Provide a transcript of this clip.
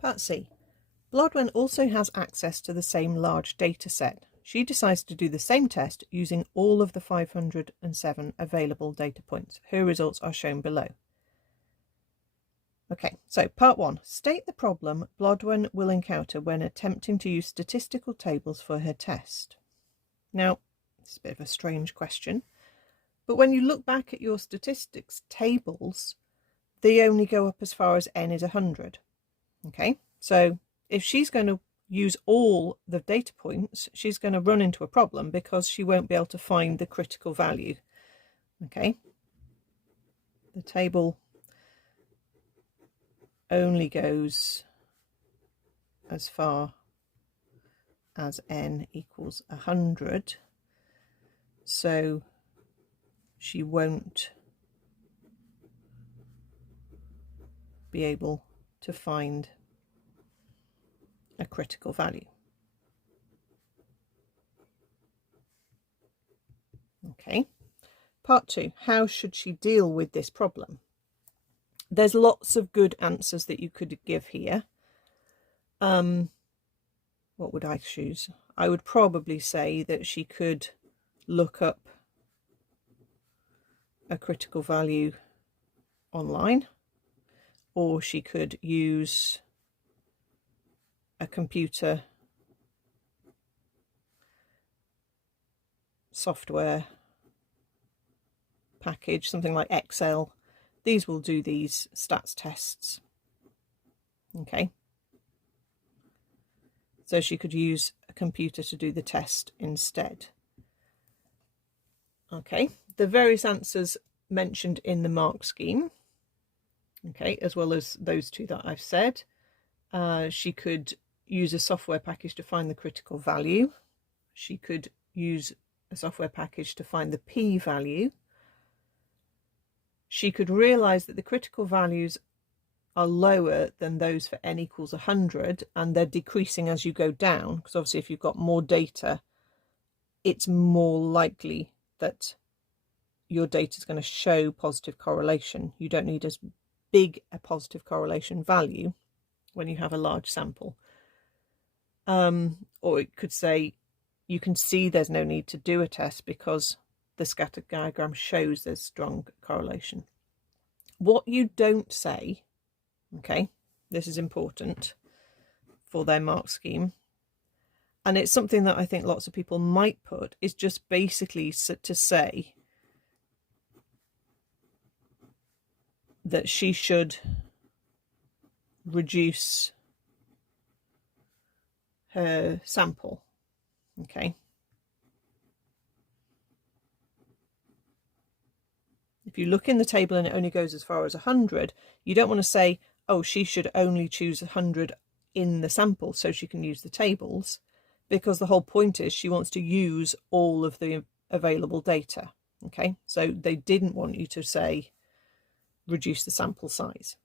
Part C. Blodwen also has access to the same large data set. She decides to do the same test using all of the 507 available data points. Her results are shown below. Okay, so part 1. State the problem Blodwen will encounter when attempting to use statistical tables for her test. Now, it's a bit of a strange question, but when you look back at your statistics tables, they only go up as far as n is 100. Okay, so if she's going to use all the data points, she's going to run into a problem because she won't be able to find the critical value. Okay, the table only goes as far as n equals 100, so she won't be able to find a critical value. Okay, part 2. How should she deal with this problem? There's lots of good answers that you could give here. What would I choose? I would probably say that she could look up a critical value online, or she could use a computer software package, something like Excel. These will do these stats tests. Okay, so she could use a computer to do the test instead. Okay, the various answers mentioned in the mark scheme, okay, as well as those two that I've said. She could use a software package to find the critical value. She could use a software package to find the p-value. She could realise that the critical values are lower than those for n equals 100, and they're decreasing as you go down, because obviously if you've got more data, it's more likely that your data is going to show positive correlation. You don't need as big a positive correlation value when you have a large sample. Or it could say you can see there's no need to do a test because the scatter diagram shows there's strong correlation. What you don't say, okay, this is important for their mark scheme, and it's something that I think lots of people might put, is just basically to say that she should reduce her sample. Okay, if you look in the table and it only goes as far as 100, you don't want to say, oh, she should only choose 100 in the sample so she can use the tables, because the whole point is she wants to use all of the available data. Okay, so they didn't want you to say reduce the sample size.